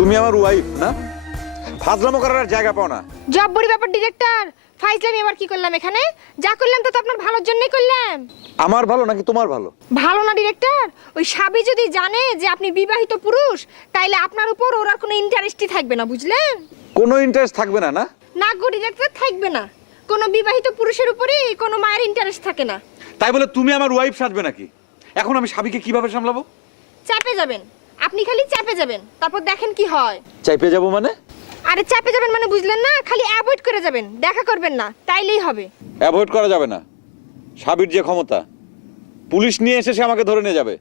তুমি আমার ওয়াইফ না, ফাজলামো করার জায়গা পাও না। জব্বরি ব্যাপার ডিরেক্টর, ফাইজলামি এবার কি করলাম এখানে? যা করলাম তো আপনার ভালোর জন্যই করলাম। আমার ভালো নাকি তোমার ভালো? ভালো না ডিরেক্টর, ওই সাবি যদি জানে যে আপনি বিবাহিত পুরুষ, তাইলে আপনার উপর ওর আর কোনো ইন্টারেস্টই থাকবে না, বুঝলেন? কোনো ইন্টারেস্ট থাকবে না? না না গো ডিরেক্টর, থাকবে না। কোনো বিবাহিত পুরুষের উপরই কোনো মায়ের ইন্টারেস্ট থাকে না। তাই বলে তুমি আমার ওয়াইফ সাজবে নাকি? এখন আমি সাবিকে কিভাবে সামলাবো? চাপে যাবেন, আপনি খালি চাপে যাবেন, তারপর দেখেন কি হয়। চাইপে যাবো মানে? আরে চাপে যাবেন মানে বুঝলেন না, খালি অ্যাভয়েড করে যাবেন, দেখা করবেন না, তাইলেই হবে। অ্যাভয়েড করা যাবে না। সাবির যে ক্ষমতা, পুলিশ নিয়ে এসে সে আমাকে ধরে নিয়ে যাবে।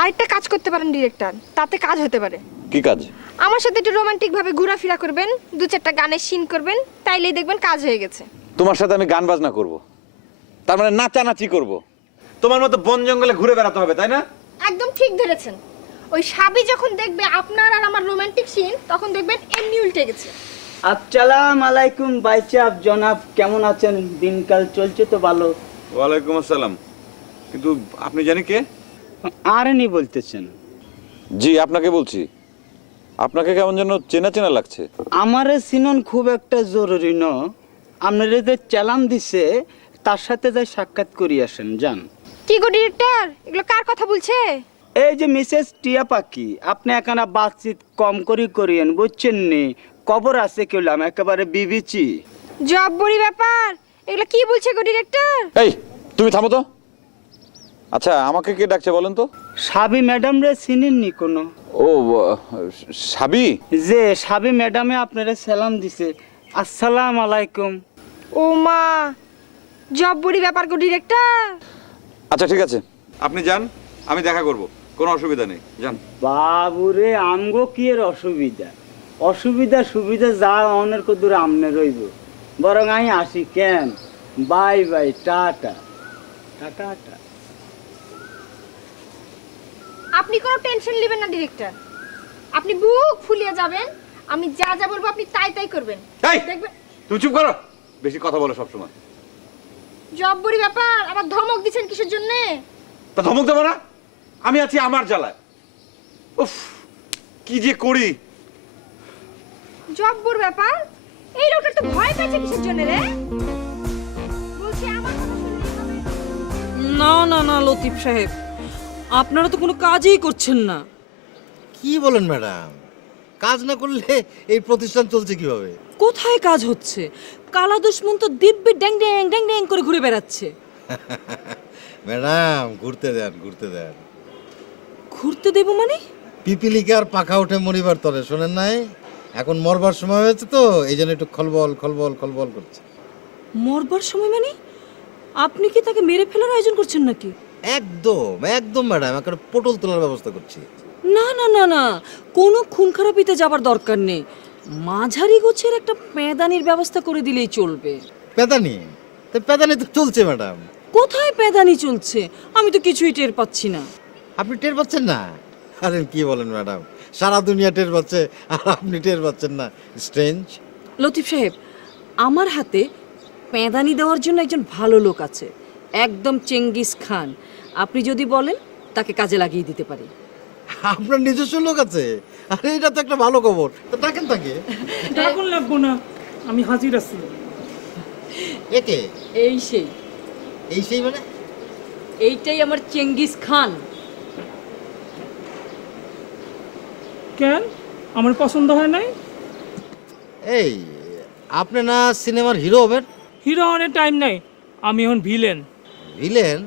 আরেকটা কাজ করতে পারেন ডিরেক্টর, তাতে কাজ হতে পারে। কি কাজ? আমার সাথে একটু রোমান্টিক ভাবে ঘোরাফেরা করবেন, দু চারটা গানের সিন করবেন, তাইলেই দেখবেন কাজ হয়ে গেছে। তোমার সাথে আমি গান বাজনা করব, তার মানে নাচানাচি করব। তোমার মতো বন জঙ্গলে ঘুরে বেড়াতে হবে, তাই না? একদম ঠিক ধরেছেন। ওই সাবি যখন দেখবে আপনার আর আমার রোমান্টিক সিন, তখন দেখবেন এমনি উল্টে গেছে। আসসালামু আলাইকুম ভাইসাব জনাব, কেমন আছেন? দিনকাল চলছে তো ভালো? ওয়ালাইকুম আসসালাম। কিন্তু আপনি জানি কে? আর নি বলতেছেন? জি আপনাকে বলছি। আপনাকে কেমন যেন চেনা চেনা লাগছে। আমারে সিনন খুব একটা জরুরি ন, আপনারা যে চালান দিছে তার সাথে যাই সাক্ষাৎ করি আসেন যান। কি গো ডিরেক্টর, এগুলো কার কথা বলছে? এই যে মিসেস টিয়া পাখি, আপনি এখানে বাতচিত কম করিয়েন, বুঝছেন নি? কবর আছে কেলাম একেবারে বিবিচি। জব্বরি ব্যাপার, এগুলো কি বলছে গো ডিরেক্টর? এই তুমি থামো তো। আচ্ছা আমাকে কে ডাকছে বলেন তো? সাবি ম্যাডাম রে চিনেননি কোনো? ও সাবি? যে সাবি ম্যাডামে আপনারা সালাম দিছে, আসসালামু আলাইকুম। ও মা, জব্বরি ব্যাপার গো ডিরেক্টর। আচ্ছা ঠিক আছে, আপনি যান, আমি দেখা করব, কোনো অসুবিধা নেই, যান। বাবুরে আমগো কি এর অসুবিধা? অসুবিধা সুবিধা যা অনের কদূর আমনে রইব, বরং আমি আসি কেন? Bye bye, tata tata. আপনি কোনো টেনশন নেবেন না ডিরেক্টর, আপনি বুক ফুলিয়ে যাবেন, আমি যা যা বলবো আপনি তাই তাই করবেন। এই দেখবেন। তুমি চুপ করো, বেশি কথা বলো সব সময়। জব্বরি ব্যাপার, আবার ধমক দিচ্ছেন কিসের জন্য? তা ধমক দেবো না? আমি আছি আমার জ্বালায়। উফ কি যে করি। জব্বর ব্যাপার, এই লোকটা তো ভয় পেয়েছে কিসের জন্য রে? বলছি আমার কথা শুনলেই হবে। না না না লতিফ সাহেব, আপনারা তো কোনো কাজই করছেন না। কি বলেন ম্যাডাম? কাজ না করলে এই প্রতিষ্ঠান চলছে কিভাবে? কোথায় কাজ হচ্ছে? কালা দুশ্মন তো দিব্যি ড্যাং ড্যাং ড্যাং ড্যাং করে ঘুরে বেড়াচ্ছে। ম্যাডাম ঘুরতে দেন, ঘুরতে দেন। ঘুরতে দেব মানে? পিপিলিকার পাখা ওঠে মরিবার তলে, শোনেন নাই? এখন মরবার সময় হয়েছে তো, এই জন্য একটু খলবল খলবল খলবল করছে। মরবার সময় মানে? আপনি কি তাকে মেরে ফেলার আয়োজন করছেন নাকি? একদম একদম ম্যাডাম, একটা পটল তোলার ব্যবস্থা করছি। না না না না, কোনো খুন খারাপিতে যাবার দরকার নেই। মাঝারি গোছের একটা পেদানির ব্যবস্থা করে দিলেই চলবে। পেদানি? তো পেদানি তো চলছে ম্যাডাম। কোথায় পেদানি চলছে? আমি তো কিছুই টের পাচ্ছি না। আপনি টের পাচ্ছেন না? আরে কি বলেন ম্যাডাম, সারা দুনিয়া টের পাচ্ছে আর আপনি টের পাচ্ছেন না, স্ট্রেঞ্জ। লতিফ সাহেব, আমার হাতে পেদানি দেওয়ার জন্য একজন ভালো লোক আছে, একদম চেঙ্গিস খান। আপনি যদি বলেন তাকে কাজে লাগিয়ে দিতে পারি। আপনার নিজস্ব লোক আছে? আরে এটা তো একটা ভালো খবর, তো ডাকেন তাকে। এখন লাগবো না, আমি হাজির আছি। একে এই সেই, এই সেই মানে? এইটাই আমার চেঙ্গিস খান। কেন, আমার পছন্দ হয় নাই? এই আপনি না সিনেমার হিরো হবেন? হিরো হওয়ার টাইম নাই, আমি এখন ভিলেন। ভিলেন?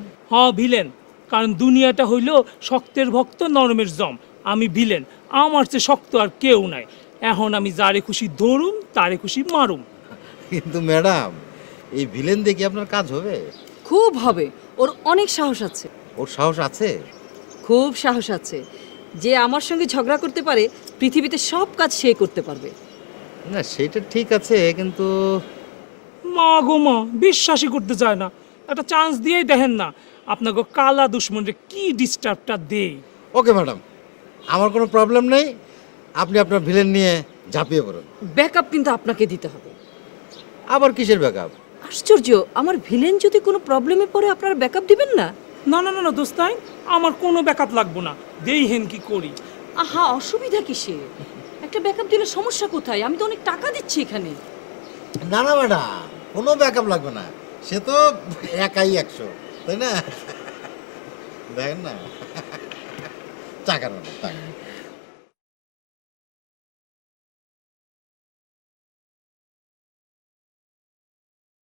ভিলেন, কারণ দুনিয়াটা হইল শক্তের ভক্ত নরমের জম। আমি ভিলেন, আমার চেয়ে শক্ত আর কেউ নাই। এখন আমি যারে খুশি ধরুম, তারে খুশি মারুম। কিন্তু ম্যাডাম, এই ভিলেন দেখি আপনার কাজ হবে? খুব হবে, ওর অনেক সাহস আছে। ওর সাহস আছে? খুব সাহস আছে। যে আমার সঙ্গে ঝগড়া করতে পারে, পৃথিবীতে সব কাজ সে করতে পারবে। না সেটা ঠিক আছে, কিন্তু মা গো মা, বিশ্বাসই করতে চায় না। একটা চান্স দিয়েই দেখেন না, আপনাকে কালা দুশ্মনরে কি ডিস্টার্বটা দেই। ওকে ম্যাডাম, আমার কোনো প্রবলেম নেই, আপনি আপনার ভিলেন নিয়ে ঝাঁপিয়ে পড়ুন। ব্যাকআপ কিন্তু আপনাকে দিতে হবে। আবার কিসের ব্যাকআপ? আশ্চর্য, আমার ভিলেন যদি কোনো প্রবলেমে পড়ে আপনারা ব্যাকআপ দিবেন না? না না না না দোস্তাই, আমার কোনো ব্যাকআপ লাগবো না, দেই হেন কি করি। আহা, অসুবিধা কিসে? একটা ব্যাকআপ দিলে সমস্যা কোথায়? আমি তো অনেক টাকা দিচ্ছি এখানে। না না ম্যাডাম, কোনো ব্যাকআপ লাগবে না, সে তো একাই 100, তাই না? দেখেন না, টাকা না টাকা।